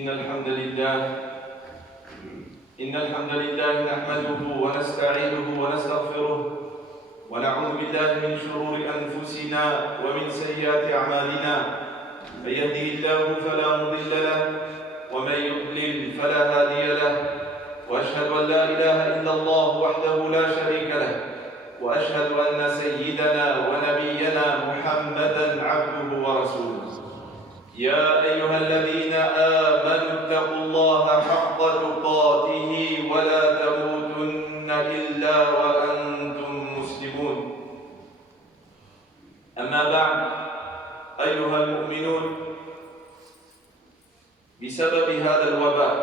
إن الحمد لله نحمده ونستعينه ونستغفره ونعوذ بالله من شرور أنفسنا ومن سيئات أعمالنا. من يهده الله فلا مضل له ومن يضلل فلا هادي له، وأشهد أن لا إله إلا الله وحده لا شريك له، وأشهد أن سيدنا ونبينا محمدًا عبده ورسوله. يا أيها الذين آمنوا اتقوا الله حق تقاته ولا تموتن إلا وأنتم مسلمون. أما بعد، أيها المؤمنون، بسبب هذا الوباء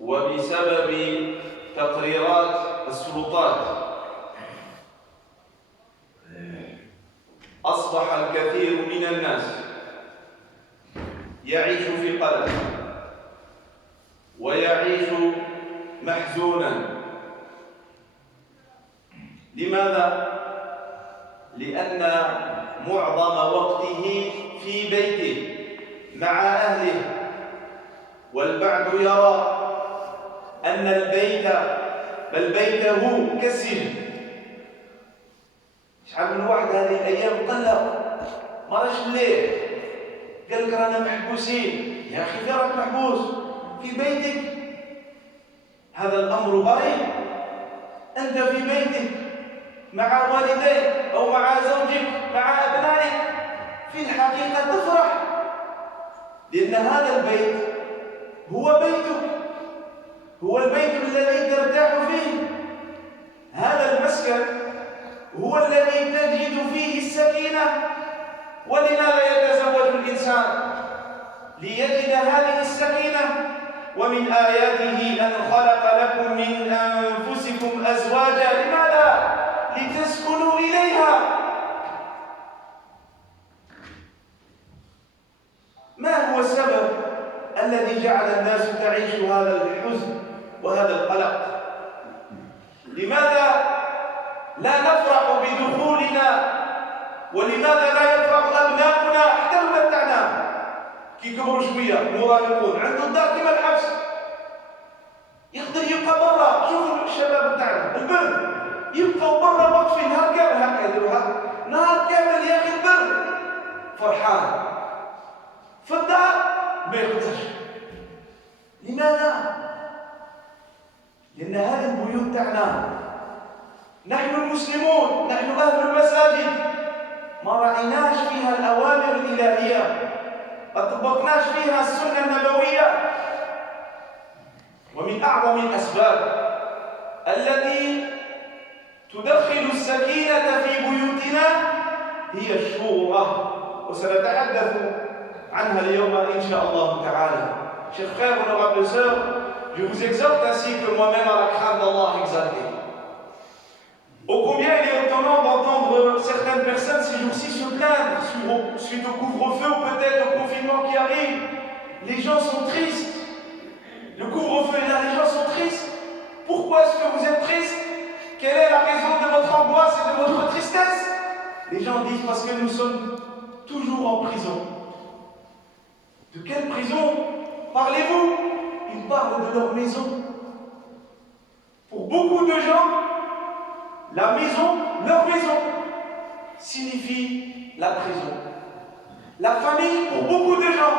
وبسبب تقريرات السلطات أصبح الكثير من الناس يعيش في قلق ويعيش محزونا. لماذا؟ لأن معظم وقته في بيته مع أهله، والبعض يرى أن البيت بل بيته كالسجن. شحال من واحد هذه الأيام قلق، ما راش الليل، قال لك رانا محبوسين. يا أخي فين راك محبوس؟ في بيتك. هذا الأمر غريب. أنت في بيتك مع والديك أو مع زوجك مع أبنائك، في الحقيقة تفرح، لأن هذا البيت هو بيتك، هو البيت الذي ترتاح فيه. هذا المسكن هو الذي تجد فيه السكينة. ولماذا يتزوج الإنسان؟ ليجد هذه السكينة. ومن آياته أن خلق لكم من أنفسكم أزواجا. لماذا؟ لتسكنوا إليها. ما هو السبب الذي جعل الناس تعيش هذا الحزن وهذا القلق؟ لماذا لا نفرح بدخولنا؟ ولماذا لا يفرح أبناؤنا حتى الولاد تاعنا كي يكبروا شوية مراهقون عنده الدار كما الحبس، يقدر يبقى برا؟ شوفوا الشباب تاعنا البر يبقوا برا واقفين نهار كامل هكا يديروها نهار كامل يا أخي البر فرحان، في الدار ما يقدرش. لماذا؟ لأن هذه البيوت تاعنا، نحن المسلمون، نحن أهل المساجد، ما رعيناش فيها الأوامر الإلهية، ما طبقناش فيها السنة النبوية. ومن أعظم الأسباب التي تدخل السكينة في بيوتنا هي الشورى، وسنتحدث عنها اليوم إن شاء الله تعالى. Chers frères, honorables sœurs, je vous exhorte ainsi que moi-même à la crainte d'Allah exalté. Ô combien il est étonnant d'entendre certaines personnes ces jours-ci se plaindre suite au couvre-feu ou peut-être au confinement qui arrive. Les gens sont tristes. Le couvre-feu est là, les gens sont tristes. Pourquoi est-ce que vous êtes tristes? Quelle est la raison de votre angoisse et de votre tristesse? Les gens disent parce que nous sommes toujours en prison. De quelle prison parlez-vous? Ils parlent de leur maison. Pour beaucoup de gens, la maison, leur maison, signifie la prison. La famille, pour beaucoup de gens,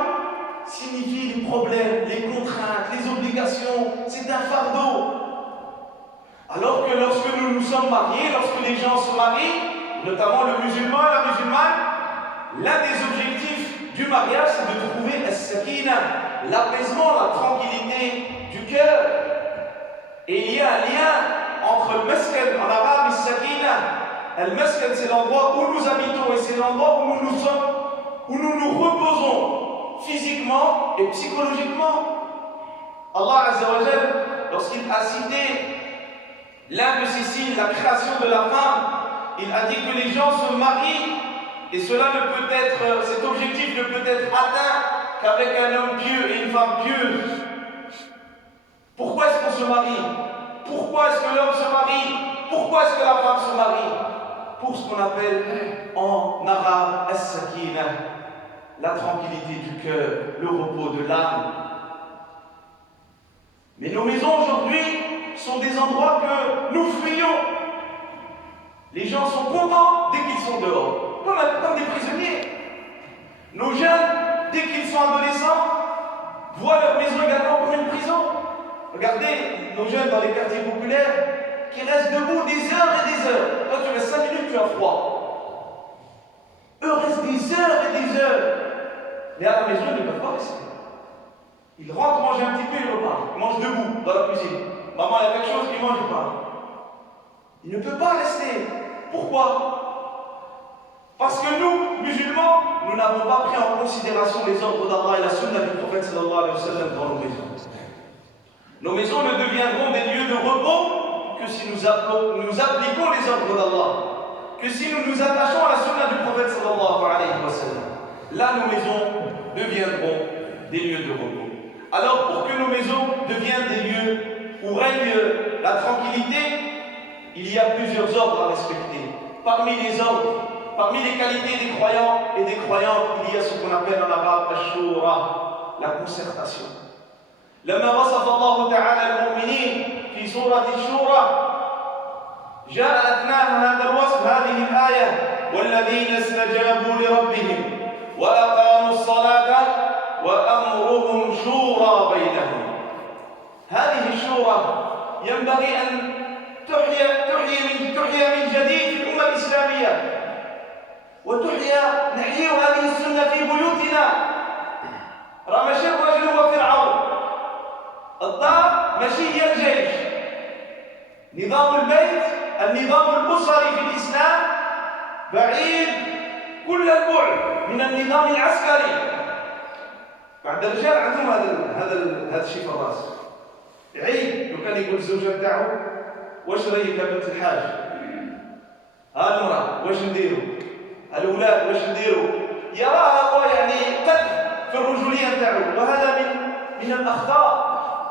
signifie les problèmes, les contraintes, les obligations. C'est un fardeau. Alors que lorsque nous nous sommes mariés, lorsque les gens se marient, notamment le musulman et la musulmane, l'un des objectifs du mariage, c'est de trouver as-sakina, l'apaisement, la tranquillité du cœur. Et il y a un lien entre le maskan, en arabe, et sakina. Le maskan, c'est l'endroit où nous habitons et c'est l'endroit où nous nous sommes, où nous nous reposons physiquement et psychologiquement. Allah Azza wa Jal, lorsqu'il a cité l'un de ces signes, la création de la femme, il a dit que les gens se marient et cela ne peut être, cet objectif ne peut être atteint qu'avec un homme pieux et une femme pieuse. Pourquoi est-ce qu'on se marie? Pourquoi est-ce que l'homme se marie? Pourquoi est-ce que la femme se marie? Pour ce qu'on appelle en arabe as-sakina, la tranquillité du cœur, le repos de l'âme. Mais nos maisons aujourd'hui sont des endroits que nous fuyons. Les gens sont contents dès qu'ils sont dehors, comme des prisonniers. Nos jeunes, dès qu'ils sont adolescents, voient leur maison également comme une prison. Regardez nos jeunes dans les quartiers populaires qui restent debout des heures et des heures. Quand tu restes 5 minutes, tu as froid. Eux restent des heures et des heures. Mais à la maison, ils ne peuvent pas rester. Ils rentrent manger un petit peu, ils repartent. Ils mangent debout dans la cuisine. Maman, il y a quelque chose, ils mangent, ils partent. Ils ne peuvent pas rester. Pourquoi? Parce que nous, musulmans, nous n'avons pas pris en considération les ordres d'Allah et la sunna du prophète sallallahu alayhi wa sallam dans nos maisons. Nos maisons ne deviendront des lieux de repos que si nous appliquons les ordres d'Allah, que si nous nous attachons à la sunna du prophète sallallahu alayhi wa sallam. Là, nos maisons deviendront des lieux de repos. Alors, pour que nos maisons deviennent des lieux où règne la tranquillité, il y a plusieurs ordres à respecter. Parmi les ordres, parmi les qualités des croyants et des croyantes, il y a ce qu'on appelle en arabe al-shura, la concertation. لما وصف الله تعالى المؤمنين في سورة الشورى جاء أثناء هذا الوصف هذه الآية والذين استجابوا لربهم وأقاموا الصلاة وأمرهم شورى بينهم. هذه الشورى ينبغي أن تحيا من جديد في الأمة الإسلامية نحيي هذه السنة في بيوتنا. رمش الرجل وفرعون الدار ماشي هي الجيش. نظام البيت النظام الأسري في الإسلام بعيد كل البعد من النظام العسكري. بعد الرجال عندهم هذا الشيء في الراس. عيب لو كان يقول الزوجة نتاعو واش رايك بنت الحاج؟ ها المرأة واش نديروا؟ الأولاد واش نديروا؟ يراها هو يعني قتل في الرجولية نتاعو، وهذا من الأخطاء،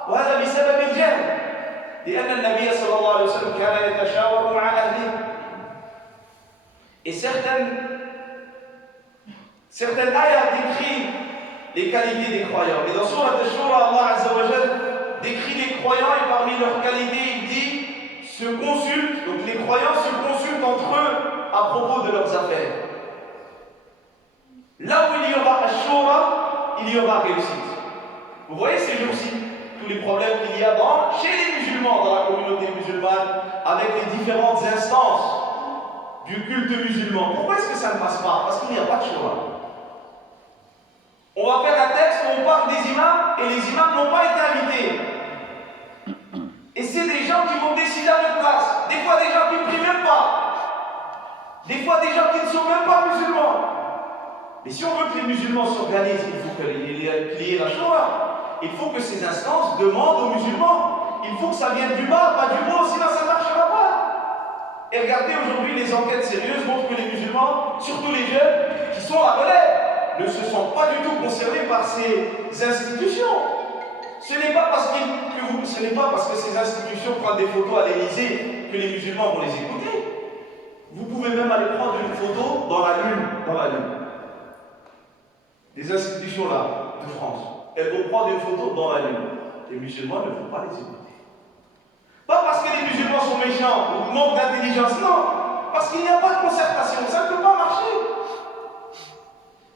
وهذا بسبب الجهل، لأن النبي صلى الله عليه وسلم كان يتشاور مع أهله. Et certaines ayats décrivent les qualités des croyants. Et dans Sourate Ash-Shura, Allah Azza wa Jal décrit les croyants et parmi leurs qualités, il dit se consultent, donc les croyants se consultent entre eux à propos de leurs affaires. Là où il y aura Ash-Shura, il y aura réussite. Vous voyez ces jours-ci tous les problèmes qu'il y a chez les musulmans, dans la communauté musulmane, avec les différentes instances du culte musulman. Pourquoi est-ce que ça ne passe pas? Parce qu'il n'y a pas de shura. On va faire un texte où on parle des imams et les imams n'ont pas été invités. Et c'est des gens qui vont décider à notre place. Des fois des gens qui ne prient même pas. Des fois des gens qui ne sont même pas musulmans. Mais si on veut que les musulmans s'organisent, il faut qu'il y ait la shura. Il faut que ces instances demandent aux musulmans. Il faut que ça vienne du bas, pas du haut, sinon ça ne marchera pas. Et regardez aujourd'hui, les enquêtes sérieuses montrent que les musulmans, surtout les jeunes, qui sont à relais, ne se sentent pas du tout concernés par ces institutions. Ce n'est pas parce que ces institutions prennent des photos à l'Élysée que les musulmans vont les écouter. Vous pouvez même aller prendre une photo dans la lune. Des institutions là, de France. Elles vont prendre une photo dans la lune. Les musulmans ne vont pas les écouter. Pas parce que les musulmans sont méchants ou manquent d'intelligence, non. Parce qu'il n'y a pas de concertation, ça ne peut pas marcher.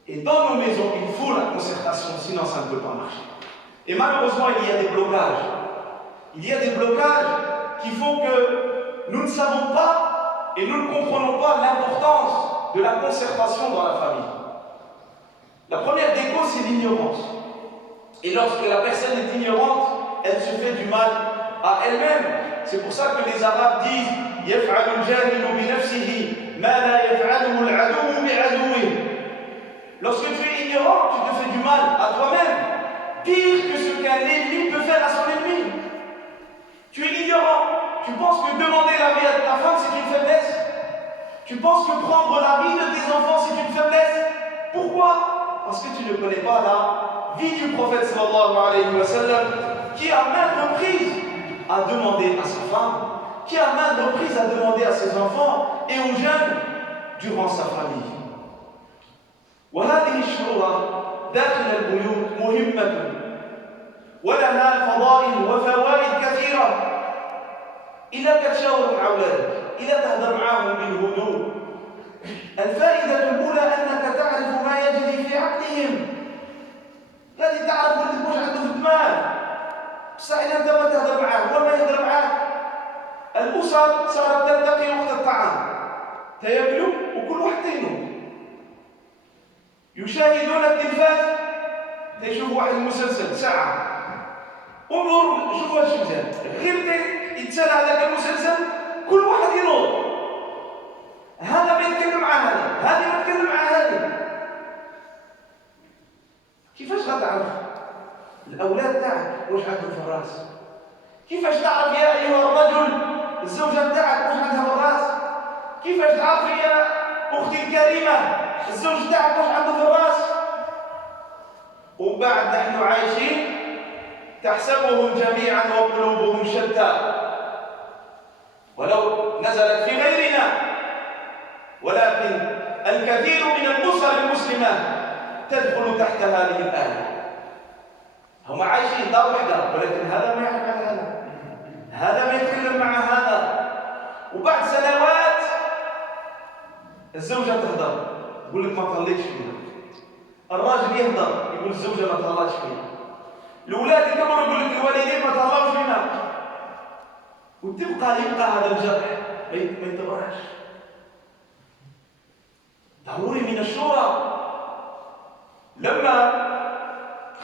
Et dans nos maisons, il faut la concertation, sinon ça ne peut pas marcher. Et malheureusement, il y a des blocages. Il y a des blocages qui font que nous ne savons pas et nous ne comprenons pas l'importance de la concertation dans la famille. La première des causes, c'est l'ignorance. Et lorsque la personne est ignorante, elle se fait du mal à elle-même. C'est pour ça que les Arabes disent يَفْعَلُ الْجَاهِلُ بِنَفْسِهِ مَا لَا يَفْعَلُهُ الْعَدُوُّ بِعَدُوِّهِ. Lorsque tu es ignorant, tu te fais du mal à toi-même. Pire que ce qu'un ennemi peut faire à son ennemi. Tu es ignorant. Tu penses que demander la vie à ta femme, c'est une faiblesse. Tu penses que prendre la vie de tes enfants, c'est une faiblesse. Pourquoi? Parce que tu ne connais pas la vie du prophète sallallahu alayhi wa sallam, qui à maintes reprises a demandé à sa femme, qui à maintes reprises a demandé à ses enfants et aux jeunes durant sa famille. وهذه الشورى داخل البيوت مهمة ولها فضائل وفوائد كثيرة. إلا كتشاور مع أولادك، إلا تهدر معاهم بالهدوء. الفائدة الأولى أنك تعرف ما يجري في عقلهم. غادي تعرف ولدك واش عنده في الدماغ، مستحيل أنت ما تهدر معاه هو ما يهدر معاه. الأسر صارت تلتقي وقت الطعام، تياكلوا وكل واحد تينوم. يشاهدون التلفاز، تيشوفوا واحد المسلسل ساعة، انظر شوف واش مزال، غير يتسالى هذاك المسلسل كل واحد ينوض. هذا ما يتكلم مع هذا، هذه ما يتكلم مع هذه. كيفاش غتعرف الأولاد تاعك واش عندهم في الراس؟ كيفاش تعرف يا أيها الرجل الزوجة تاعك واش عندها في الراس؟ كيفاش تعرف يا أختي الكريمة الزوج تاعك واش عنده في الراس؟ وبعد نحن عايشين تحسبهم جميعا وقلوبهم شتى، ولو نزلت في غيرنا، ولكن الكثير من الأسر المسلمة تدخل تحت هذه الآية. هم عايشين دار وحده، ولكن هذا ما يعرف عن هذا، هذا ما يتكلم مع هذا. وبعد سنوات الزوجة تهضر تقول لك ما تهضريش فيها، الراجل يهضر يقول الزوجة ما تهضرش فيها، الأولاد يكبروا يقول لك الوالدين ما تهضروش فينا، وتبقى هذا الجرح ما يتبرعش. ضروري من الشورى. لما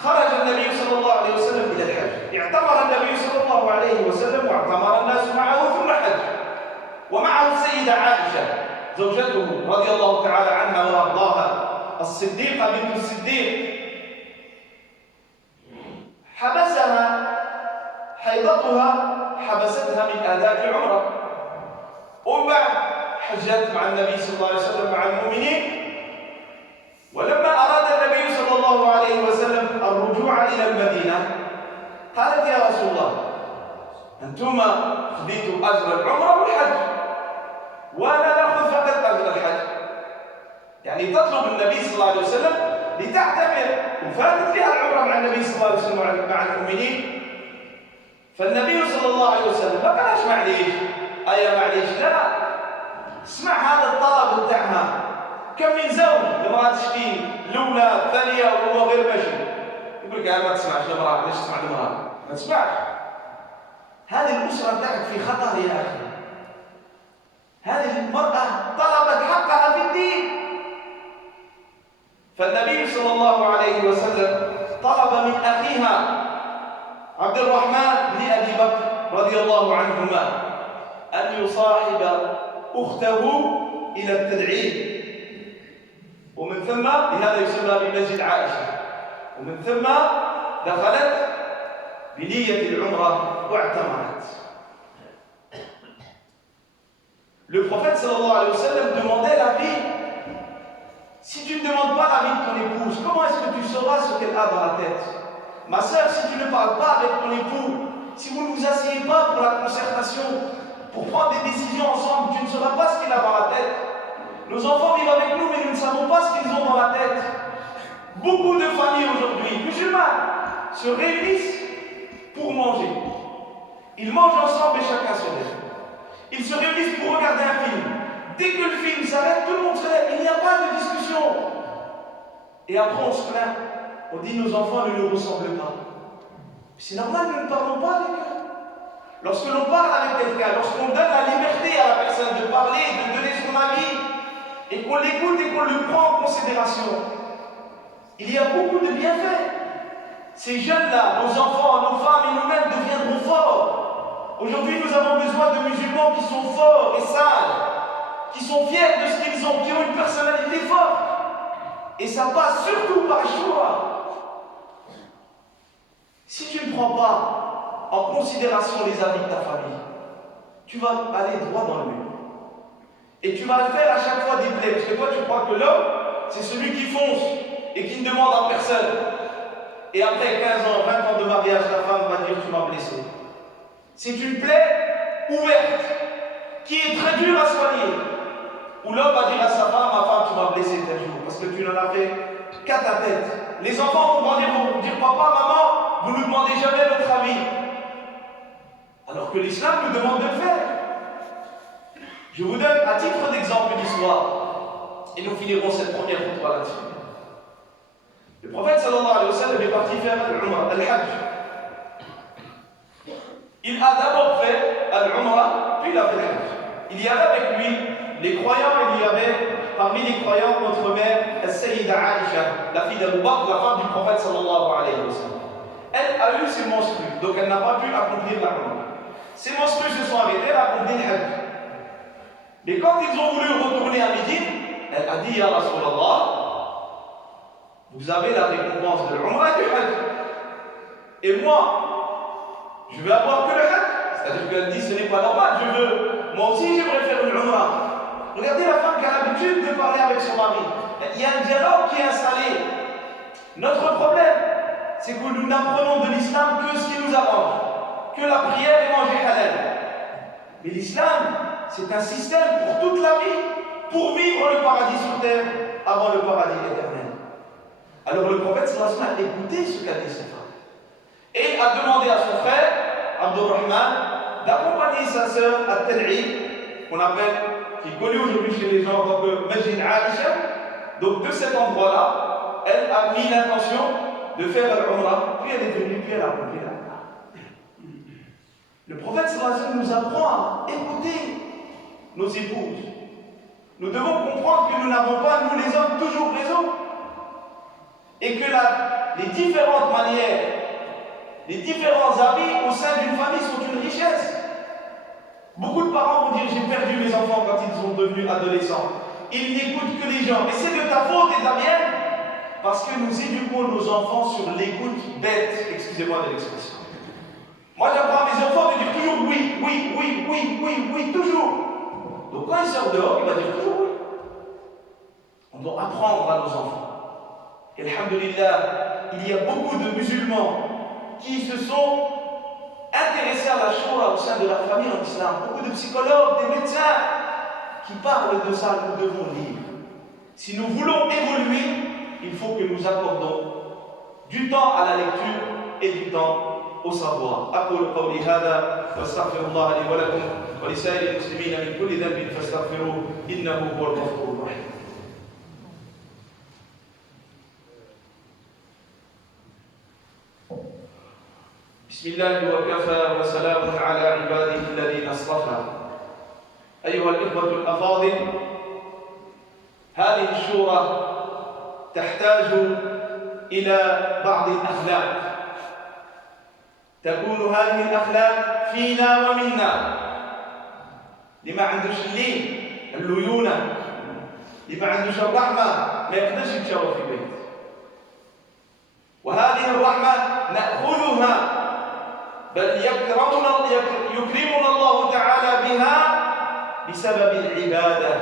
خرج النبي صلى الله عليه وسلم إلى الحج، اعتمر النبي صلى الله عليه وسلم واعتمر الناس معه ثم حج، ومعه السيدة عائشة زوجته رضي الله تعالى عنها وأرضاها، الصديقة بنت الصديق. حبسها حيضتها، حبستها من آداب العمرة، ومن بعد حجت مع النبي صلى الله عليه وسلم مع المؤمنين. ولما أراد النبي صلى الله عليه وسلم الرجوع إلى المدينة قالت يا رسول الله أنتم خذيتم أجر العمرة والحج وأنا نأخذ فقط أجر الحج، يعني تطلب النبي صلى الله عليه وسلم لتعتمر، وفاتت لها العمرة مع النبي صلى الله عليه وسلم مع المؤمنين. فالنبي صلى الله عليه وسلم ما قالش معليش معليش، لا، اسمع هذا الطلب بتاعها. كم من زوج المرأة تشتي الأولى الثانية وهو غير ماشي، يقول لك ما تسمعش المرأة، ليش تسمع المرأة؟ ما تسمعش. هذه الأسرة بتاعك في خطر يا أخي. هذه المرأة طلبت حقها في الدين، فالنبي صلى الله عليه وسلم طلب من أخيها عبد الرحمن بن أبي بكر رضي الله عنهما أن يصاحب أخته إلى التدعيم، ومن ثم لهذا يسمى بمسجد عائشة، ومن ثم دخلت بنية العمرة واعتمرت. Le prophète sallallahu alayhi wa sallam demandait l'avis. Si tu ne demandes pas l'avis de ton épouse, comment est-ce que tu sauras ce qu'elle a dans la tête? Ma sœur, si tu ne parles pas avec ton époux, si vous ne vous asseyez pas pour la concertation, pour prendre des décisions ensemble, tu ne sauras pas ce qu'il a dans la tête. Nos enfants vivent avec nous, mais nous ne savons pas ce qu'ils ont dans la tête. Beaucoup de familles aujourd'hui, musulmanes, se réunissent pour manger. Ils mangent ensemble et chacun se lève. Ils se réunissent pour regarder un film. Dès que le film s'arrête, tout le monde se lève. Il n'y a pas de discussion. Et après, on se plaint. On dit nos enfants ne nous ressemblent pas. C'est normal, nous ne parlons pas avec eux. Lorsque l'on parle avec quelqu'un, lorsqu'on donne la liberté à la personne de parler, de donner son avis, et qu'on l'écoute et qu'on le prend en considération, il y a beaucoup de bienfaits. Ces jeunes-là, nos enfants, nos femmes et nous-mêmes deviendront forts. Aujourd'hui, nous avons besoin de musulmans qui sont forts et sages, qui sont fiers de ce qu'ils ont, qui ont une personnalité forte. Et ça passe surtout par Shura. Si tu ne prends pas en considération les avis de ta famille, tu vas aller droit dans le mur. Et tu vas faire à chaque fois des plaies. Parce que toi, tu crois que l'homme, c'est celui qui fonce et qui ne demande à personne. Et après 15 ans, 20 ans de mariage, ta femme va dire tu m'as blessé. C'est une plaie ouverte qui est très dure à soigner. où l'homme va dire à sa femme, ma femme, tu m'as blessé tel jour, parce que tu n'en as fait qu'à ta tête. Les enfants vont grandir, vont dire, papa, maman, vous ne nous demandez jamais notre avis. Alors que l'islam nous demande de le faire. Je vous donne à titre d'exemple une histoire, et nous finirons cette première fois là-dessus. Le prophète sallallahu alayhi wa sallam est parti faire al-Umrah, al-Hajj. Il a d'abord fait al-Umrah, puis il a fait al-Hajj. Il y avait avec lui les croyants, il y avait parmi les croyants notre mère, Sayyida Aïcha, la fille d'Abu Bakr, la femme du prophète sallallahu alayhi wa sallam. Elle a eu ses menstrues, donc elle n'a pas pu accomplir la Umrah. Ses menstrues se sont arrêtées, elle a accompli le Hajj. Mais quand ils ont voulu retourner à Médine, elle a dit, Ya Rasulallah, vous avez la récompense de l'Umrah et du Hajj. Et moi, je veux avoir que le Hajj. C'est-à-dire qu'elle dit, ce n'est pas normal, moi aussi j'aimerais faire une Umrah. Regardez la femme qui a l'habitude de parler avec son mari. Il y a un dialogue qui est installé. Notre problème, c'est que nous n'apprenons de l'islam que ce qui nous arrange. Que la prière et manger halal. Mais l'islam, c'est un système pour toute la vie, pour vivre le paradis sur terre avant le paradis éternel. Alors le prophète sallallahu alayhi wa sallam a écouté ce qu'a dit sa femme et a demandé à son frère, Abdurrahman, d'accompagner sa sœur à Tal'i, qu'on appelle, qui est connue aujourd'hui chez les gens en tant que Masjid Aïcha. Donc de cet endroit-là, elle a mis l'intention de faire l'Umrah, puis elle est venue, puis elle a accompli l'Umrah. Le prophète sallallahu alayhi wa sallam nous apprend à écouter nos épouses. Nous devons comprendre que nous n'avons pas, nous les hommes, toujours raison. Et que les différentes manières, les différents habits au sein d'une famille sont une richesse. Beaucoup de parents vont dire, j'ai perdu mes enfants quand ils sont devenus adolescents. Ils n'écoutent que les gens. Et c'est de ta faute et de la mienne, parce que nous éduquons nos enfants sur l'écoute bête. Excusez-moi de l'expression. Moi, j'apprends à mes enfants de dire toujours oui, oui, oui, oui, oui, oui, toujours. Donc quand ils sortent dehors, il va dire toujours oui. On doit apprendre à nos enfants. Et alhamdulillah, il y a beaucoup de musulmans qui se sont intéressés à la Shoura au sein de la famille en islam. Beaucoup de psychologues, des médecins qui parlent de ça, nous devons lire. Si nous voulons évoluer, il faut que nous accordons du temps à la lecture et du temps au savoir. أقول قولي هذا وأستغفر الله لي ولكم ولسائر المسلمين من كل ذنب فاستغفروه إنه هو الغفور الرحيم. بسم الله وكفى وسلام على عباده الذين اصطفى. أيها الإخوة الأفاضل، هذه الشورى تحتاج إلى بعض الأخلاق. تكون هذه الأخلاق فينا ومنا. اللي ما عندوش اللين، الليونة، اللي ما عندوش الرحمة ما يقدرش يتشاور في بيت. وهذه الرحمة نأخذها، بل يكرمنا الله تعالى بها بسبب العبادة.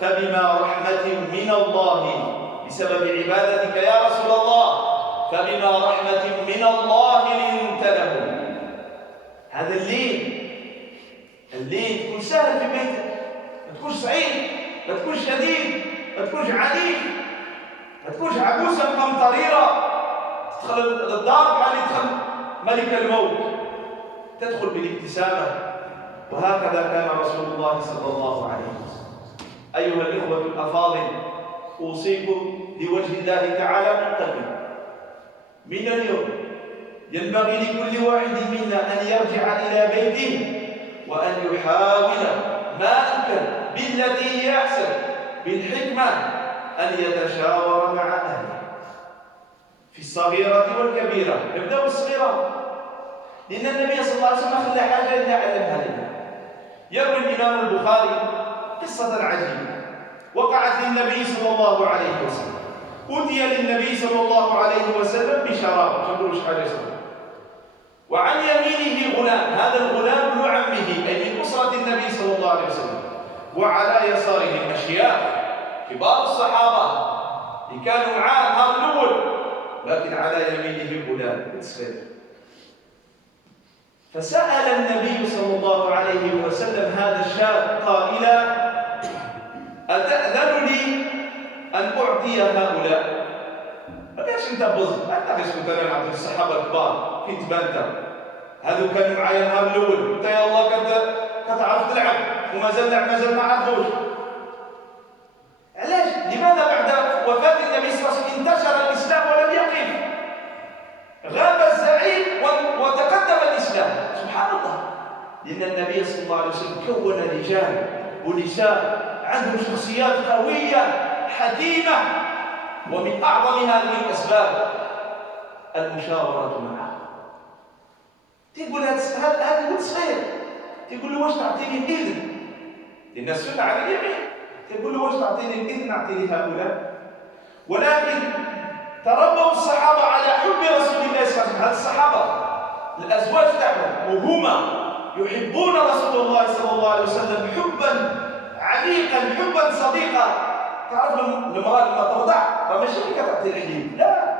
فبما رحمة من الله، بسبب عبادتك يا رسول الله، فبما رحمة من الله لنت لهم. هذا الليل تكون سهل في بيتك، ما تكونش صعيب، ما تكونش شديد، ما تكونش عنيف، ما تكونش عبوسة مقمطريرة تدخل الدار كأن يدخل ملك الموت، تدخل بالابتسامة. وهكذا كان رسول الله صلى الله عليه وسلم. أيها الإخوة الأفاضل، أوصيكم لوجه الله تعالى من قلبي من اليوم ينبغي لكل واحد منا أن يرجع إلى بيته وأن يحاول ما أمكن بالتي هي أحسن بالحكمة أن يتشاور مع أهله في الصغيرة والكبيرة. نبدأ بالصغيرة، لأن النبي صلى الله عليه وسلم خلى حاجة إلا علمها لنا. يروي الإمام البخاري قصة عجيبة وقعت للنبي صلى الله عليه وسلم. أتي للنبي صلى الله عليه وسلم بشراب، شوفوا حاجة اسمها، وعن يمينه غلام، هذا الغلام ابن عمه أي من أسرة النبي صلى الله عليه وسلم، وعلى يساره أشياخ كبار الصحابة اللي كانوا معاه النهار الأول، لكن على يمينه غلام صغير. فسأل النبي صلى الله عليه وسلم هذا الشاب قائلا: أتأذن لي أن أعطي هؤلاء؟ ما كانش أنت بوز، أنت غير كنت أنا نعطي الصحابة الكبار، كي تبان أنت هذو كانوا معايا النهار الأول، أنت يلاه كتعرف تلعب ومازال ما عرفوش. علاش؟ لماذا بعد وفاة النبي صلى الله عليه وسلم انتشر الإسلام ولم يقف؟ غاب الزعيم وتقدم الإسلام، سبحان الله. لأن النبي صلى الله عليه وسلم كون رجال ونساء عندهم شخصيات قوية حكيمة، ومن أعظم هذه الأسباب المشاورة معه. تقول هذا ولد صغير، تقول له واش تعطيني الإذن؟ لأن السنة على اليمين، تقول له واش تعطيني الإذن أعطي لهؤلاء؟ ولكن تربوا الصحابة على حب رسول الله صلى الله عليه وسلم. هذا الصحابة الأزواج تاعهم وهما يحبون رسول الله صلى الله عليه وسلم حبا عميقا، حبا صديقا. تعرف المرأة لما ترضع راه ماشي غير كتعطي الحليب، لا،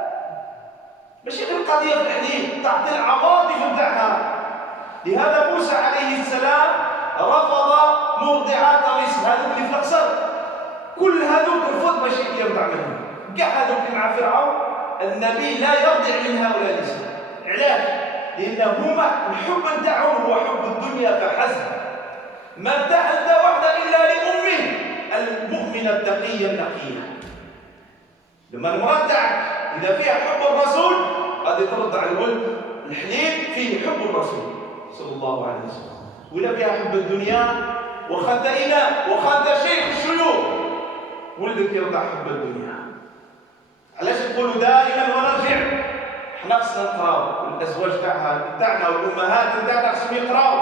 ماشي غير القضية في الحليب، تعطي العواطف نتاعها. لهذا موسى عليه السلام رفض مرضعات مصر، هذوك اللي في القصر، كل هذوك رفض باش يرضع منهم. كاع هذوك اللي مع فرعون النبي لا يرضع من هؤلاء النساء. علاش؟ لأن هما الحب نتاعهم هو حب الدنيا فحسب. ما ارتاح حتى وحده إلا لأمه المؤمنة التقية النقية. لما المرأة تاعك إذا فيها حب الرسول غادي ترضع الولد الحليب فيه حب الرسول صلى الله عليه وسلم. ولا فيها حب الدنيا وخانت إله وخانت شيخ الشيوخ، ولدك يرضع حب الدنيا. علاش نقولوا دائما ونرجع حنا خصنا نقراو، والازواج تاعنا والامهات تاعنا خصهم يقراو.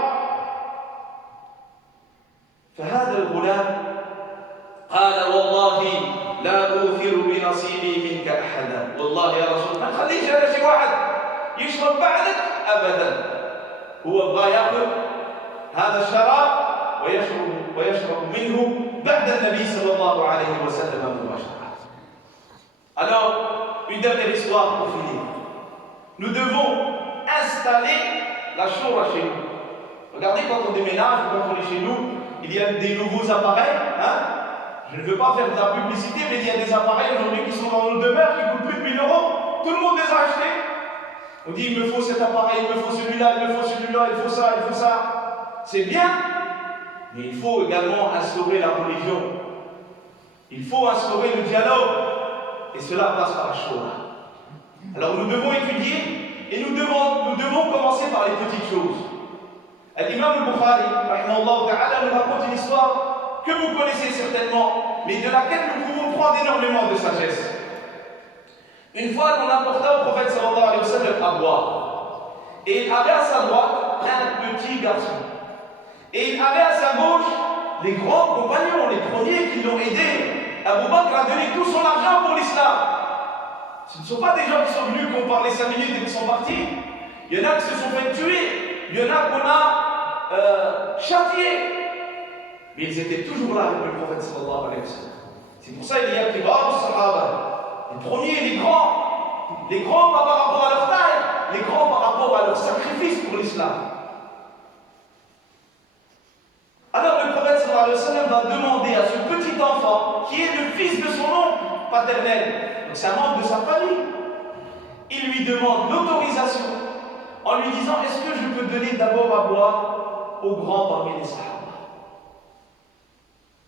فهذا الغلام قال والله لا اوثر بنصيبي منك احدا، والله يا رسول ما نخليش هذا شي واحد يشرب بعدك ابدا. هو بغى ياخذ هذا الشراب ويشرب منه بعد النبي صلى الله عليه وسلم مباشرة. Alors, une dernière histoire pour finir. Nous devons installer la choura chez nous. Regardez, quand on déménage, quand on est chez nous, il y a des nouveaux appareils. Hein? Je ne veux pas faire de la publicité, mais il y a des appareils aujourd'hui qui sont dans nos demeures, qui coûtent plus de 1000 €. Tout le monde les a achetés. On dit, il me faut cet appareil, il me faut celui-là, il me faut celui-là, il faut ça, il faut ça. C'est bien, mais il faut également instaurer la religion. Il faut instaurer le dialogue. Et cela passe par la Shoah. Alors nous devons étudier et nous devons commencer par les petites choses. L'imam al-Bukhari, nous raconte une histoire que vous connaissez certainement, mais de laquelle nous pouvons prendre énormément de sagesse. Une fois, on apporta au prophète sallallahu alayhi wa sallam à boire. Et il avait à sa droite un petit garçon. Et il avait à sa gauche les grands compagnons, les premiers qui l'ont aidé. Abu Bakr a donné tout son argent pour l'islam. Ce ne sont pas des gens qui sont venus, qui ont parlé 5 minutes et qui sont partis. Il y en a qui se sont fait tuer. Il y en a qu'on a châtiés. Mais ils étaient toujours là avec le prophète sallallahu alayhi wa sallam. C'est pour ça qu'il y a Kibar Sahaba, les premiers, les grands pas par rapport à leur taille, les grands par rapport à leur sacrifice pour l'islam. Alors le prophète sallallahu alayhi wa sallam va demander à ce petit enfant, qui est le fils de son oncle paternel, donc c'est un membre de sa famille, il lui demande l'autorisation en lui disant, est-ce que je peux donner d'abord à boire aux grands parmi les sahaba?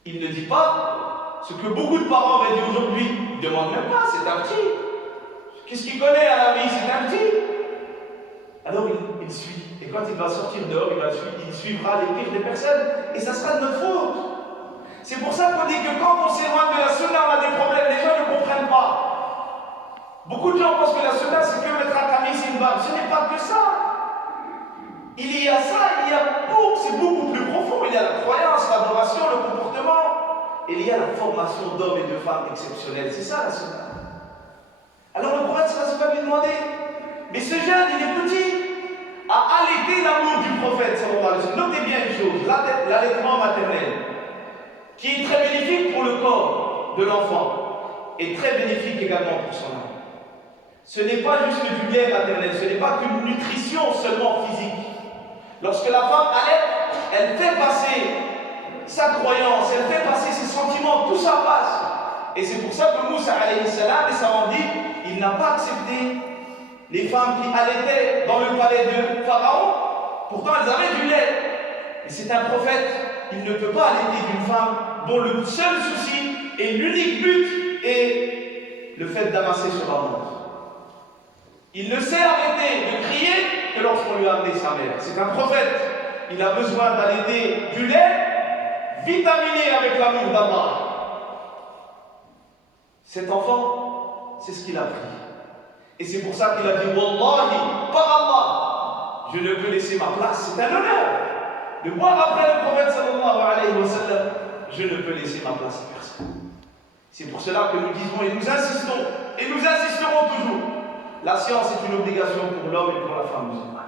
Il ne dit pas ce que beaucoup de parents auraient dit aujourd'hui. Il ne demande même pas, c'est un petit. Qu'est-ce qu'il connaît à la vie? C'est un petit. Alors il suit. Et quand il va sortir dehors, il suivra les pires des personnes. Et ça sera de notre faute. C'est pour ça qu'on dit que quand on s'éloigne de la sunna, on a des problèmes. Les gens ne comprennent pas. Beaucoup de gens pensent que la sunna, c'est que mettre un tamis, c'est une barbe. Ce n'est pas que ça. Il y a ça, c'est beaucoup plus profond. Il y a la croyance, l'adoration, le comportement. Et il y a la formation d'hommes et de femmes exceptionnels. C'est ça la sunna. Alors le prophète, ça va lui demander. Mais ce jeune, il est petit. A allaité l'amour du prophète, sallallahu alayhi wa sallam. Notez bien une chose, l'allaitement maternel, qui est très bénéfique pour le corps de l'enfant, et très bénéfique également pour son âme. Ce n'est pas juste du lait maternel, ce n'est pas qu'une nutrition seulement physique. Lorsque la femme allaite, elle fait passer sa croyance, elle fait passer ses sentiments, tout ça passe. Et c'est pour ça que Moussa alayhi salam, les savants disent, il n'a pas accepté les femmes qui allaitaient dans le palais de Pharaon. Pourtant elles avaient du lait. Et c'est un prophète, il ne peut pas allaiter d'une femme dont le seul souci et l'unique but est le fait d'amasser sur la montre. Il ne sait arrêter de crier que lorsqu'on lui a amené sa mère. C'est un prophète. Il a besoin d'allaiter du lait vitaminé avec l'amour d'Allah. Cet enfant, c'est ce qu'il a pris. Et c'est pour ça qu'il a dit Wallahi, par Allah, je ne peux laisser ma place. C'est un honneur de voir après le prophète sallallahu alayhi wa sallam, je ne peux laisser ma place à personne. C'est pour cela que nous disons et nous insistons, et nous insisterons toujours. La science est une obligation pour l'homme et pour la femme musulmane.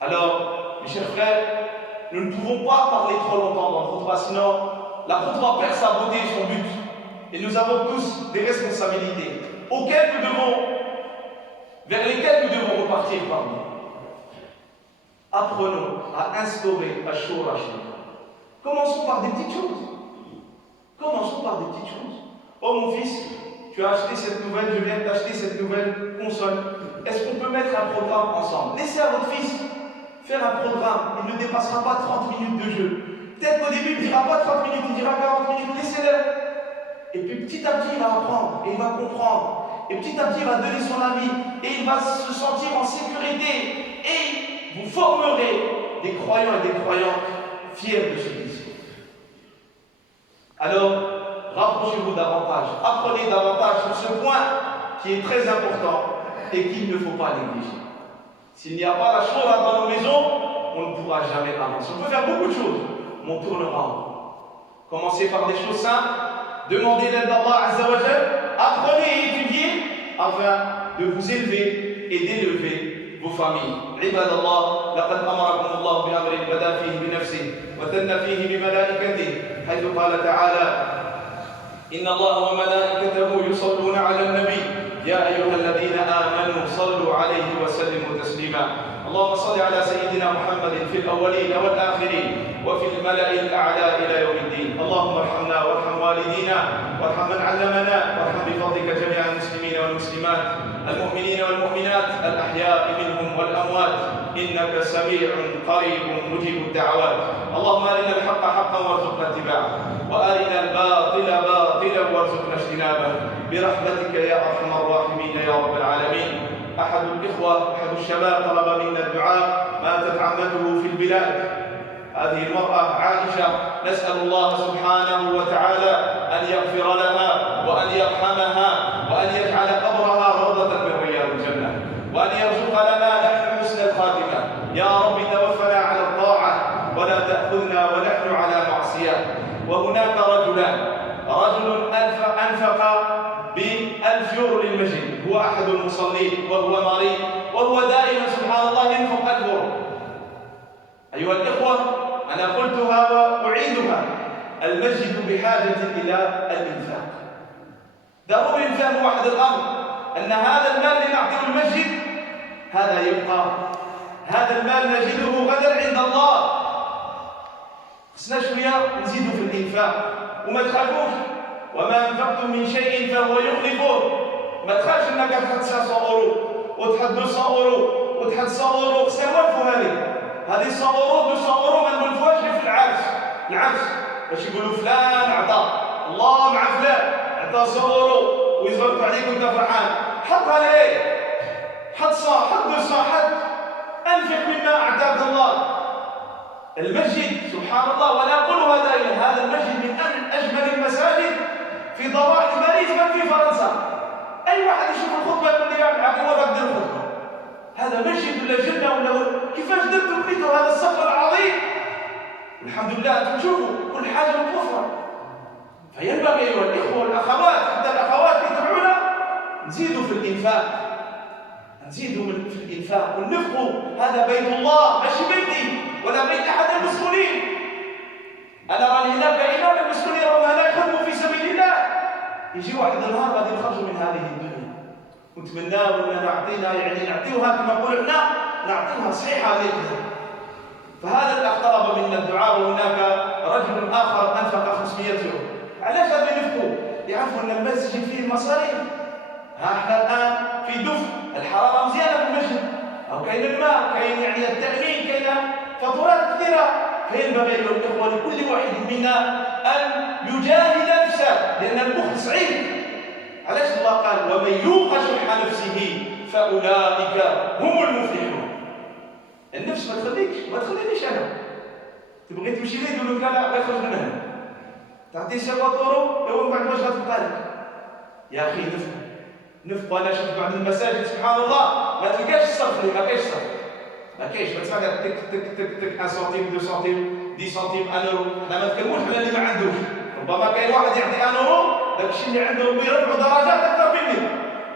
Alors, mes chers frères, nous ne pouvons pas parler trop longtemps dans le khutbah, sinon la khutbah perd sa beauté et son but. Et nous avons tous des responsabilités vers lesquelles nous devons repartir par nous. Apprenons à instaurer la shura chez nous. Commençons par des petites choses. Commençons par des petites choses. Oh mon fils, tu as acheté cette nouvelle, je viens d'acheter cette nouvelle console. Est-ce qu'on peut mettre un programme ensemble? Laissez à votre fils faire un programme. Il ne dépassera pas 30 minutes de jeu. Peut-être qu'au début, il ne dira pas 30 minutes, il dira 40 minutes. Laissez-le. Et puis petit à petit, il va apprendre et il va comprendre. Et petit à petit, il va donner son avis et il va se sentir en sécurité. Et vous formerez des croyants et des croyantes fiers de ce discours. Alors, rapprochez-vous davantage, apprenez davantage sur ce point qui est très important et qu'il ne faut pas négliger. S'il n'y a pas la shura dans nos maisons, on ne pourra jamais avancer. On peut faire beaucoup de choses, mais on tournera en rond. Commencez par des choses simples, demandez l'aide d'Allah Azza wa Jal, apprenez et étudiez afin de vous élever et d'élever vos familles. عباد الله لقد أمركم الله بأمر بدأ فيه بنفسه وثنى فيه بملائكته حيث قال تعالى إن الله وملائكته يصلون على النبي يا أيها الذين آمنوا صلوا عليه وسلموا تسليما اللهم صل على سيدنا محمد في الأولين والآخرين وفي الملأ الأعلى إلى يوم الدين اللهم ارحمنا وارحم والدينا وارحم من علمنا وارحم بفضلك جميع المسلمين والمسلمات المؤمنين والمؤمنات الأحياء منهم والأموات إنك سميع قريب مجيب الدعوات اللهم أرنا الحق حقا وارزقنا اتباعه وأرنا الباطل باطلا وارزقنا اجتنابه برحمتك يا أرحم الراحمين يا رب العالمين أحد الإخوة أحد الشباب طلب منا الدعاء ماتت عمته في البلاد هذه المرأة عائشة نسأل الله سبحانه وتعالى أن يغفر لها وأن يرحمها وأن يجعل قبرها روضة من رياض الجنة وأن يرزق لنا نحن حسن الخاتمة يا رب توفنا على الطاعة ولا تأخذنا ونحن على معصية وهناك رجل أنفق ب1000 يورو للمسجد هو أحد المصلين وهو مريض وهو دائما سبحان الله ينفق 1000 يورو أيها الإخوة أنا قلتها وأعيدها المسجد بحاجة إلى الإنفاق ضروري نفهم واحد الأمر أن هذا المال اللي نعطيه المسجد هذا يبقى هذا المال نجده غدا عند الله خصنا شوية نزيدوا في الإنفاق وما تخافوش وما أنفقتم من شيء فهو يخلفه ما تخافش أنك تحط 500 أورو وتحط 200 أورو وتحط 100 أورو خصنا نوقفوا هذه 100 أورو 200 أورو ما نولفوهاش غير في العرس باش يقولوا فلان عطى الله مع فلان عطى 100 أورو ويزبط عليك وانت فرحان حطها ليه حط 100 حط 200 حط أنفق مما أعطاك الله المسجد سبحان الله ولا أقولها دائما هذا المسجد من أجمل المساجد في ضواحي باريس بل في فرنسا أي واحد يشوف الخطبة يقول لي يا عبد الله دير الخطبة هذا مسجد ولا جنة ولا كيفاش درتوا بنيتوا هذا السقف العظيم الحمد لله أنتم تشوفوا كل حاجة متوفرة فينبغي أيها الإخوة والأخوات حتى الأخوات اللي يتبعونا نزيدوا في الإنفاق نزيدوا في الإنفاق ونفقوا هذا بيت الله ماشي بيتي ولا بيت أحد المسؤولين أنا راني هناك إمام المسؤولين راهم هناك يخدموا في سبيل الله يجي واحد النهار غادي نخرجوا من هذه الدنيا ونتمناو أن نعطيها يعني نعطيوها كما نقولوا حنا نعطيوها صحيحة لله فهذا اقترب منا الدعاء، وهناك رجل آخر أنفق 500 يورو. علاش هذا ينفقوا؟ يعرفوا أن المسجد فيه مصاريف. احنا الآن في دفء، الحرارة مزيانة في المسجد، أو كاين الماء، كاين يعني التأمين، كاين فاتورات كثيرة. فينبغي أيها الإخوة لكل واحد منا أن يجاهد نفسه، لأن البخل صعيب. علاش الله قال ومن يوق شح نفسه فأولئك هم المفلحون؟ النفس ما تخلينيش أنا. تبغي تمشي ليه يقول لك لا لا اخرج من هنا، تعطيه شباطورو هو من بعد واش غتبقى لك؟ يا أخي نفقوا. أنا شفت بعض المساجد سبحان الله ما تلقاش الصرف، ما كاينش صرف، ما كاينش. ما تسمع تك تك تك تك 1 سنتيم 2 سنتيم 10 سنتيم 1 يورو. حنا ما نتكلموش على اللي ما عندوش. ربما كاين واحد يعطي 1 يورو، داك الشيء اللي عنده بيرفعوا درجات أكثر مني،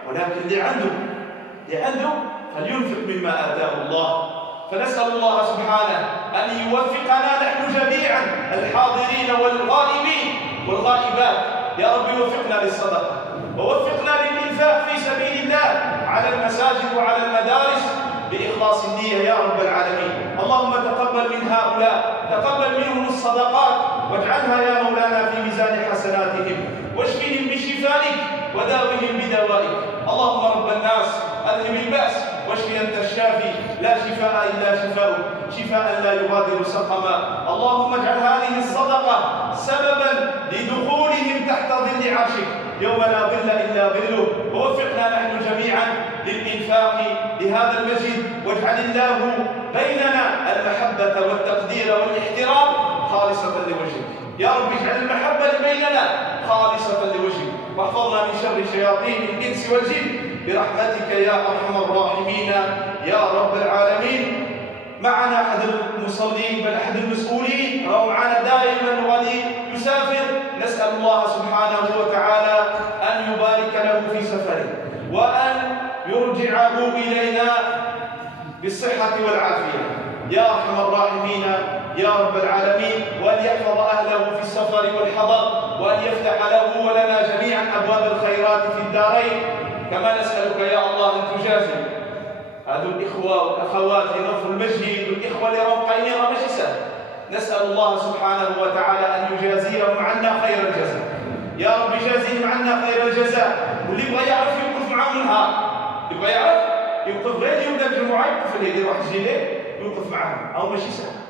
ولكن اللي عنده فلينفق مما آتاه الله. فنسأل الله سبحانه أن يوفقنا نحن جميعا الحاضرين والغائبين والغائبات. يا رب وفقنا للصدقة، ووفقنا للإنفاق في سبيل الله على المساجد وعلى المدارس بإخلاص النية يا رب العالمين. اللهم تقبل من هؤلاء، تقبل منهم الصدقات، واجعلها يا مولانا في ميزان حسناتهم، واشفهم بشفائك وداوهم بدوائك. اللهم رب الناس أذهب البأس واشف أنت الشافي، لا شفاء إلا شفاؤك، شفاء لا يغادر سقما. اللهم اجعل هذه الصدقة سببا لدخولهم تحت ظل عرشك يوم لا ظل إلا ظله. ووفقنا نحن جميعا للإنفاق لهذا المسجد، واجعل الله بيننا المحبة والتقدير والاحترام خالصة لوجهك. يا رب اجعل المحبة بيننا خالصة لوجهك، واحفظنا من شر شياطين الإنس والجن برحمتك يا أرحم الراحمين يا رب العالمين. معنا أحد المصلين بل أحد المسؤولين، راهو معنا دائما وغادي يسافر. نسأل الله سبحانه وتعالى أن يبارك له في سفره، وأن يرجعه إلينا بالصحة والعافية يا أرحم الراحمين يا رب العالمين، وأن يحفظ أهله في السفر والحضر، وأن يفتح له ولنا جميعا أبواب الخيرات في الدارين. كما نسألك يا الله أن تجازي هذو الإخوة والأخوات اللي نظفوا المسجد، والإخوة اللي راهم قايمين راه ماشي سهل. نسأل الله سبحانه وتعالى أن يجازيهم عنا خير الجزاء. يا رب جازيهم عنا خير الجزاء. واللي يبغى يعرف يوقف معاهم نهار، يبغى يعرف يوقف غير يوم ذاك الجمعة، يوقف اللي يدير واحد الجيلين ويوقف معاهم، أو ماشي سهل.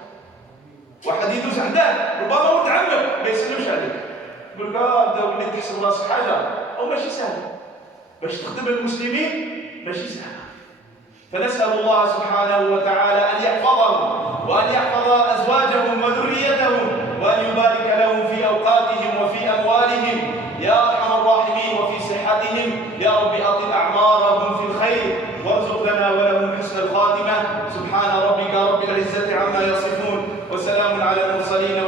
واحد يدوز عندك ربما ولد عمك ما يسلمش عليك، يقول لك بدا ولي تحسب راسك حاجة، أو ماشي سهل. باش تخدم المسلمين ماشي سهل. فنسأل الله سبحانه وتعالى أن يحفظهم، وأن يحفظ أزواجهم وذريتهم، وأن يبارك لهم في أوقاتهم وفي أموالهم يا أرحم الراحمين، وفي صحتهم. يا رب أطل أعمارهم في الخير، وارزق لنا ولهم حسن الخاتمة. سبحان ربك رب العزة عما يصفون، وسلام على المرسلين.